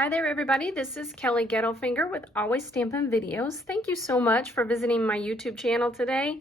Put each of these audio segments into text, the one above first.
Hi there everybody, this is Kelly Gettelfinger with Always Stampin' Videos. Thank you so much for visiting my YouTube channel today,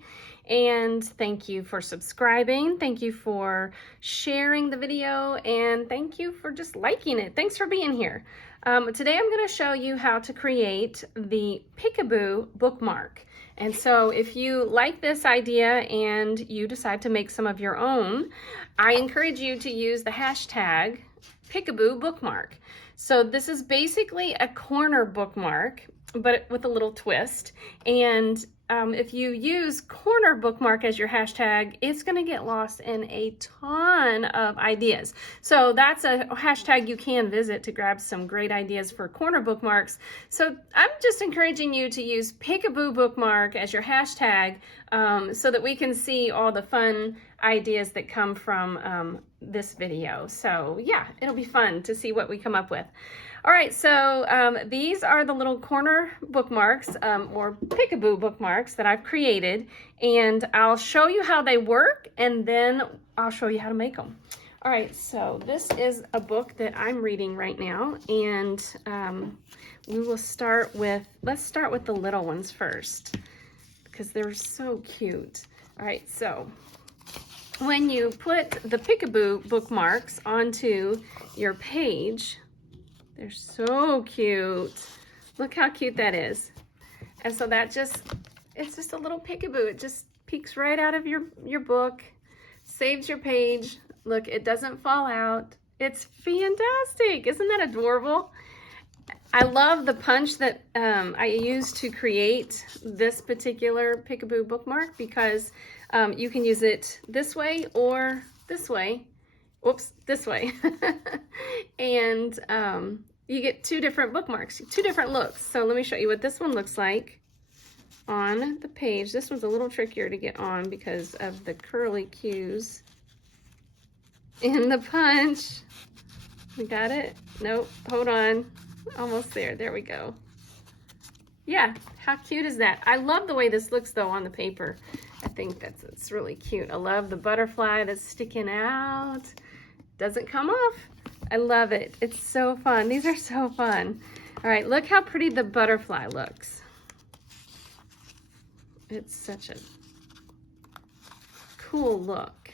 and thank you for subscribing, thank you for sharing the video, and thank you for just liking it. Thanks for being here. Today I'm going to show you how to create the Peekaboo bookmark. And so if you like this idea and you decide to make some of your own, I encourage you to use the hashtag Peekaboo Bookmark. So this is basically a corner bookmark, but with a little twist. And if you use corner bookmark as your hashtag, it's going to get lost in a ton of ideas. So that's a hashtag you can visit to grab some great ideas for corner bookmarks. So I'm just encouraging you to use Peekaboo Bookmark as your hashtag so that we can see all the fun ideas that come from this video. So yeah, it'll be fun to see what we come up with. All right, so these are the little corner bookmarks or Peekaboo bookmarks that I've created, and I'll show you how they work and then I'll show you how to make them. All right, so this is a book that I'm reading right now, and we will start with, let's start with the little ones first because they're so cute. All right, so when you put the Peekaboo bookmarks onto your page, they're so cute. Look how cute that is. And so that it's just a little peekaboo. It just peeks right out of your book, saves your page. Look, it doesn't fall out. It's fantastic. Isn't that adorable? I love the punch that I used to create this particular Peekaboo bookmark because you can use it this way or this way. Whoops, this way. And you get two different bookmarks, two different looks. So let me show you what this one looks like on the page. This one's a little trickier to get on because of the curly cues in the punch. We got it? Nope, hold on. Almost there. There we go. Yeah, how cute is that? I love the way this looks though on the paper. I think it's really cute. I love the butterfly that's sticking out. Doesn't come off. I love it. It's so fun. These are so fun. All right, look how pretty the butterfly looks. It's such a cool look.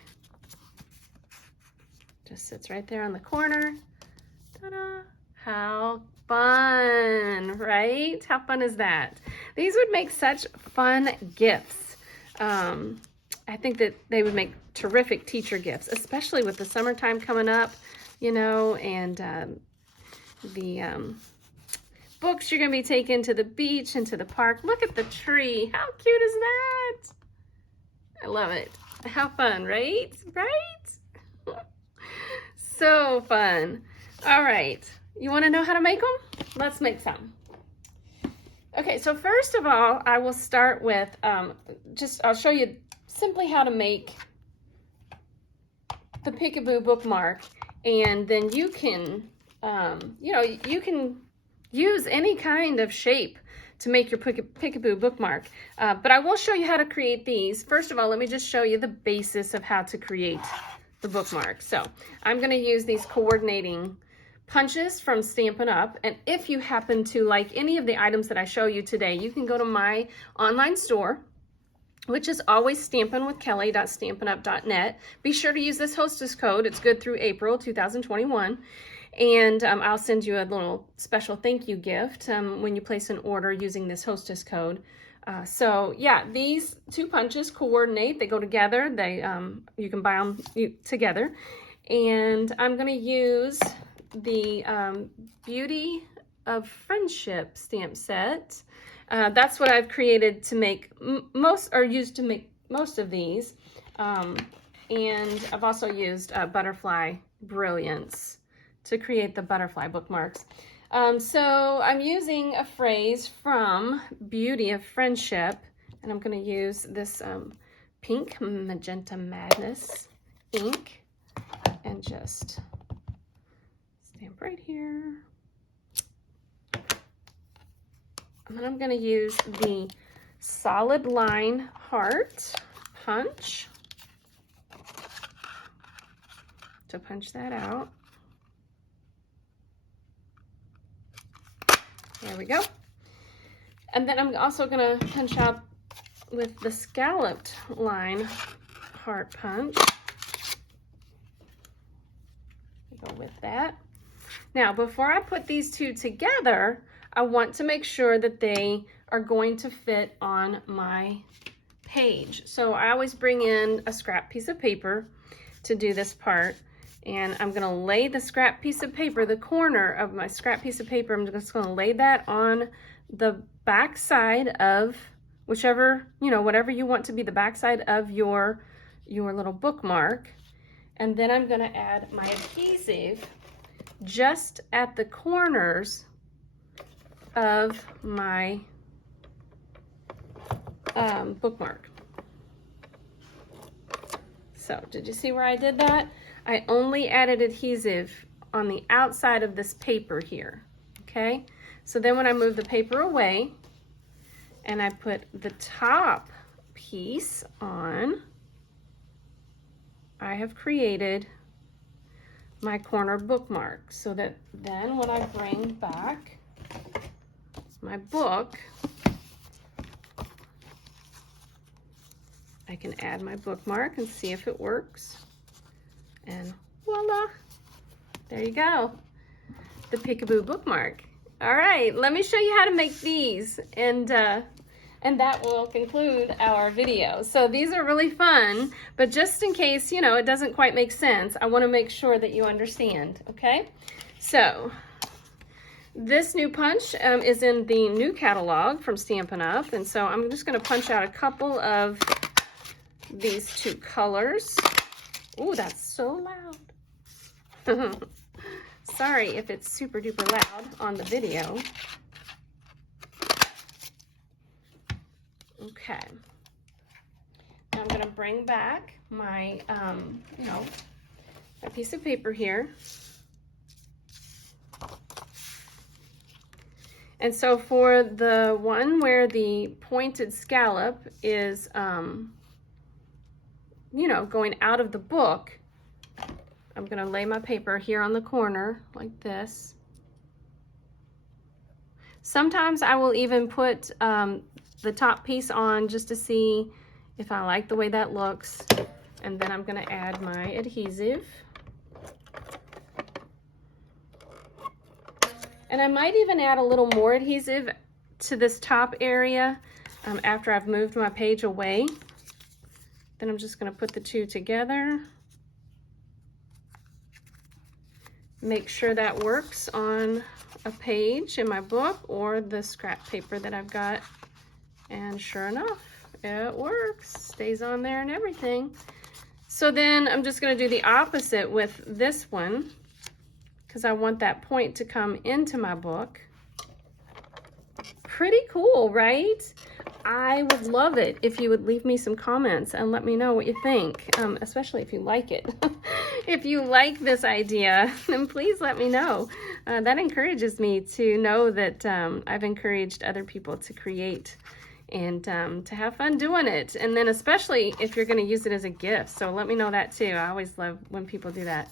Just sits right there on the corner. Ta-da! How fun, right? How fun is that? These would make such fun gifts. I think that they would make terrific teacher gifts, especially with the summertime coming up, you know, and the books you're going to be taking to the beach and to the park. Look at the tree. How cute is that? I love it. How fun, right? Right? So fun. All right. You want to know how to make them? Let's make some. Okay, so first of all, I will start with I'll show you simply how to make the Peekaboo bookmark, and then you can, you can use any kind of shape to make your Peekaboo bookmark. But I will show you how to create these. First of all, let me just show you the basis of how to create the bookmark. So I'm going to use these coordinating punches from Stampin' Up, and if you happen to like any of the items that I show you today, you can go to my online store, which is alwaysstampinwithkelly.stampinup.net. Be sure to use this Hostess code. It's good through April 2021, and I'll send you a little special thank you gift when you place an order using this Hostess code. So yeah, these two punches coordinate. They go together. They you can buy them together, and I'm going to use the Beauty of Friendship stamp set. That's what I've created to make most of these. And I've also used Butterfly Brilliance to create the butterfly bookmarks. So I'm using a phrase from Beauty of Friendship, and I'm going to use this pink Magenta Madness ink and just stamp right here. And then I'm going to use the solid line heart punch to punch that out. There we go. And then I'm also gonna punch out with the scalloped line heart punch. Go with that. Now, before I put these two together, I want to make sure that they are going to fit on my page. So I always bring in a scrap piece of paper to do this part. And I'm gonna lay the scrap piece of paper, the corner of my scrap piece of paper, I'm just gonna lay that on the back side of whichever, whatever you want to be the back side of your little bookmark. And then I'm gonna add my adhesive just at the corners of my bookmark. So did you see where I did that? I only added adhesive on the outside of this paper here, okay? So then when I move the paper away and I put the top piece on, I have created my corner bookmark so that then when I bring back my book, I can add my bookmark and see if it works. And voila, there you go, the Peekaboo Bookmark. All right, let me show you how to make these, and that will conclude our video. So these are really fun, but just in case, it doesn't quite make sense, I wanna make sure that you understand, okay? So this new punch is in the new catalog from Stampin' Up, and so I'm just gonna punch out a couple of these two colors. Ooh, that's so loud. Sorry if it's super duper loud on the video. Okay. Now I'm gonna bring back my, a piece of paper here. And so for the one where the pointed scallop is, going out of the book, I'm gonna lay my paper here on the corner like this. Sometimes I will even put the top piece on just to see if I like the way that looks. And then I'm gonna add my adhesive. And I might even add a little more adhesive to this top area after I've moved my page away. Then I'm just gonna put the two together. Make sure that works on a page in my book or the scrap paper that I've got. And sure enough, it works, stays on there and everything. So then I'm just gonna do the opposite with this one because I want that point to come into my book. Pretty cool, right? I would love it if you would leave me some comments and let me know what you think, especially if you like it. If you like this idea, then please let me know. That encourages me to know that I've encouraged other people to create and to have fun doing it. And then especially if you're going to use it as a gift. So let me know that too. I always love when people do that.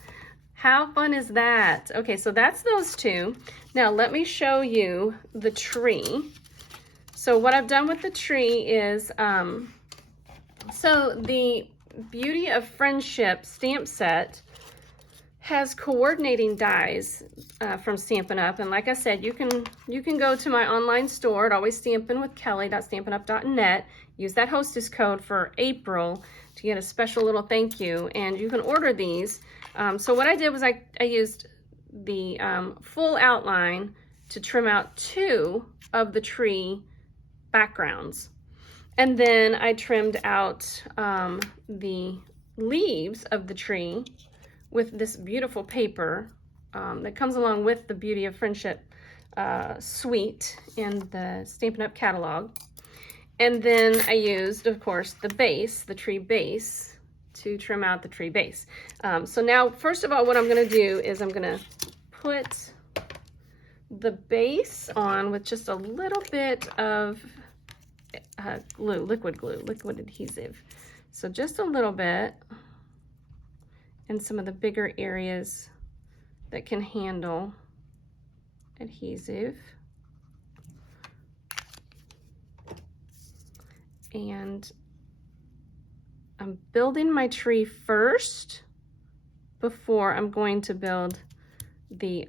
How fun is that? Okay, so that's those two. Now let me show you the tree. So what I've done with the tree is, so the Beauty of Friendship stamp set has coordinating dies from Stampin' Up. And like I said, you can go to my online store at alwaysstampinwithkelly.stampinup.net, use that hostess code for April to get a special little thank you, and you can order these. So what I did was I used the full outline to trim out two of the tree backgrounds. And then I trimmed out the leaves of the tree with this beautiful paper that comes along with the Beauty of Friendship suite in the Stampin' Up catalog. And then I used, of course, the base, the tree base, to trim out the tree base. So now, first of all, what I'm gonna do is I'm gonna put the base on with just a little bit of liquid adhesive. So just a little bit in some of the bigger areas that can handle adhesive. And I'm building my tree first before I'm going to build the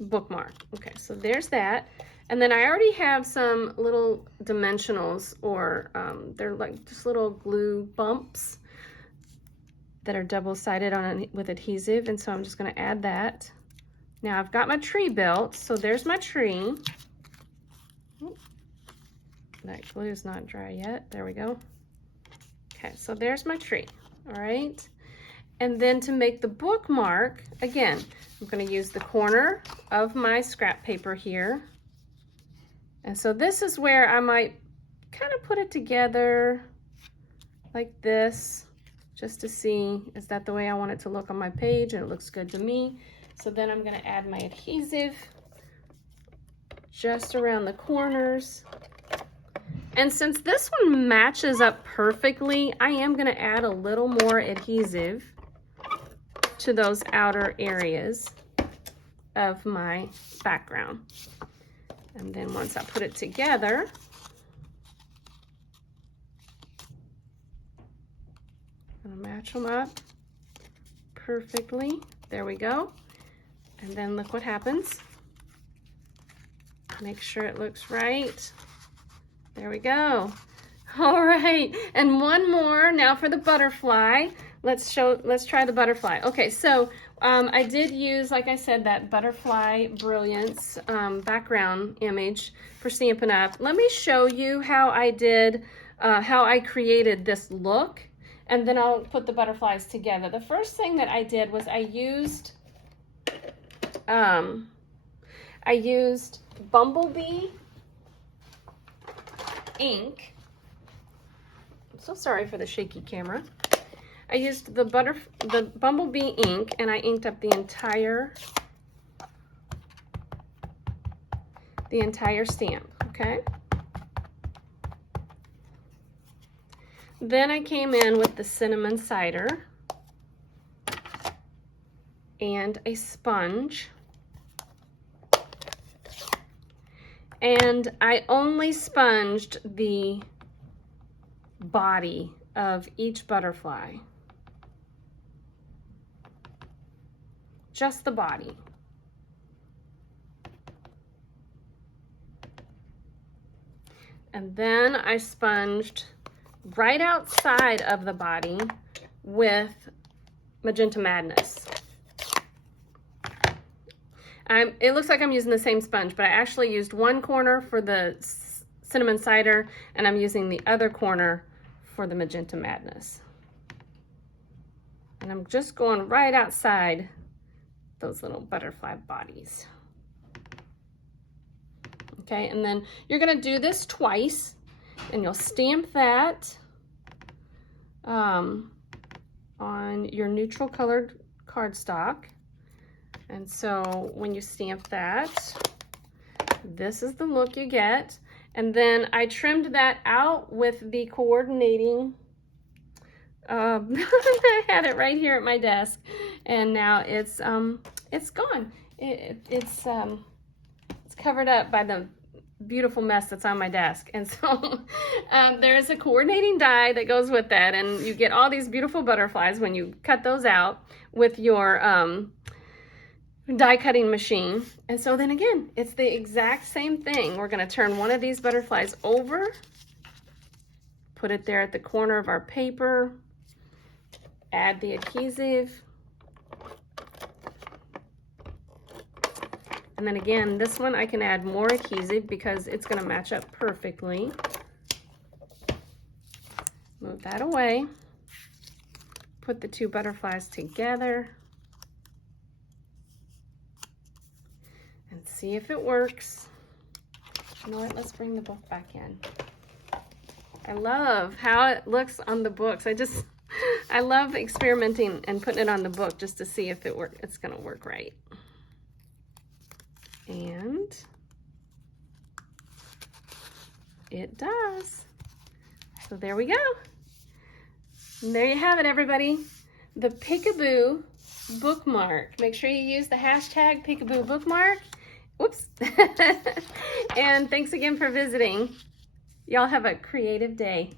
bookmark. Okay, so there's that. And then I already have some little dimensionals, or they're like just little glue bumps that are double-sided on with adhesive, and so I'm just going to add that. Now I've got my tree built, so there's my tree. That glue is not dry yet. There we go. Okay, so there's my tree. All right. And then to make the bookmark, again, I'm going to use the corner of my scrap paper here. And so this is where I might kind of put it together like this, just to see, is that the way I want it to look on my page? And it looks good to me. So then I'm going to add my adhesive just around the corners. And since this one matches up perfectly, I am going to add a little more adhesive to those outer areas of my background. And then once I put it together, I'm going to match them up perfectly. There we go. And then look what happens. Make sure it looks right. There we go. All right, and one more now for the butterfly. Let's try the butterfly. Okay, so I did use, like I said, that Butterfly Brilliance background image for Stampin' Up. Let me show you how I did, how I created this look, and then I'll put the butterflies together. The first thing that I did was I used Bumblebee ink. I'm so sorry for the shaky camera. I used the Bumblebee ink, and I inked up the entire stamp, okay? Then I came in with the cinnamon cider and a sponge. And I only sponged the body of each butterfly. Just the body. And then I sponged right outside of the body with Magenta Madness. It looks like I'm using the same sponge, but I actually used one corner for the cinnamon cider, and I'm using the other corner for the Magenta Madness. And I'm just going right outside those little butterfly bodies. Okay, and then you're gonna do this twice, and you'll stamp that on your neutral colored cardstock. And so when you stamp that, this is the look you get. And then I trimmed that out with the coordinating, I had it right here at my desk, and now it's gone. It's covered up by the beautiful mess that's on my desk. And so there's a coordinating die that goes with that, and you get all these beautiful butterflies when you cut those out with your die cutting machine. And so then again, it's the exact same thing. We're going to turn one of these butterflies over, put it there at the corner of our paper, add the adhesive, and then again, this one I can add more adhesive because it's going to match up perfectly. Move that away, put the two butterflies together, and see if it works. You know what, let's bring the book back in. I love how it looks on the books. I love experimenting and putting it on the book just to see if it's gonna work right. And it does. So there we go. And there you have it, everybody. The Peekaboo Bookmark. Make sure you use the hashtag Peekaboo Bookmark. Whoops. And thanks again for visiting. Y'all have a creative day.